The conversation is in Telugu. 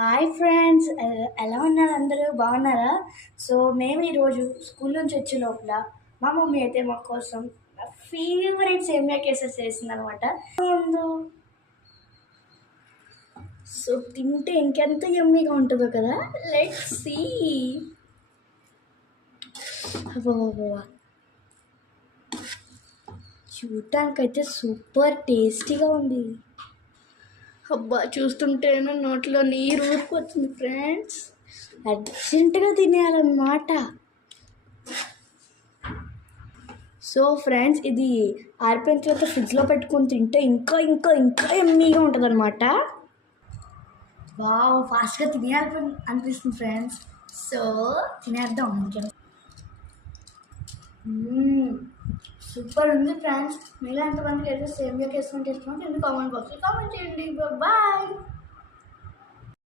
హాయ్ ఫ్రెండ్స్, ఎలా ఉన్నారు? అందరూ బాగున్నారా? సో మేము ఈరోజు స్కూల్ నుంచి వచ్చే లోపల మా మమ్మీ అయితే మా కోసం ఫేవరెట్ సేమియా కేసెస్ చేసిందనమాట. ముందు సో తింటే ఇంకెంత యమ్మీగా ఉంటుందో కదా. Let's see. అబ్బా, చూడటానికైతే సూపర్ టేస్టీగా ఉంది. అబ్బా, చూస్తుంటేనే నోట్లో నీరు ఊరిపోతుంది ఫ్రెండ్స్. అర్జెంటుగా తినేయాలన్నమాట. సో ఫ్రెండ్స్, ఇది ఆరిపోయిన తర్వాత ఫ్రిడ్జ్లో పెట్టుకొని తింటే ఇంకా ఇంకా ఇంకా ఎమ్మీగా ఉంటుంది అనమాట. వావ్, ఫాస్ట్గా తినేయాలి అనిపిస్తుంది ఫ్రెండ్స్. సో తినేద్దాం. సూపర్ ఉంది ఫ్రెండ్స్. మీరు ఎంతమందికి అయితే సేమియా కేసుకుంటే ఇష్టం కామెంట్ బాక్స్లో కామెంట్ చేయండి. బాయ్.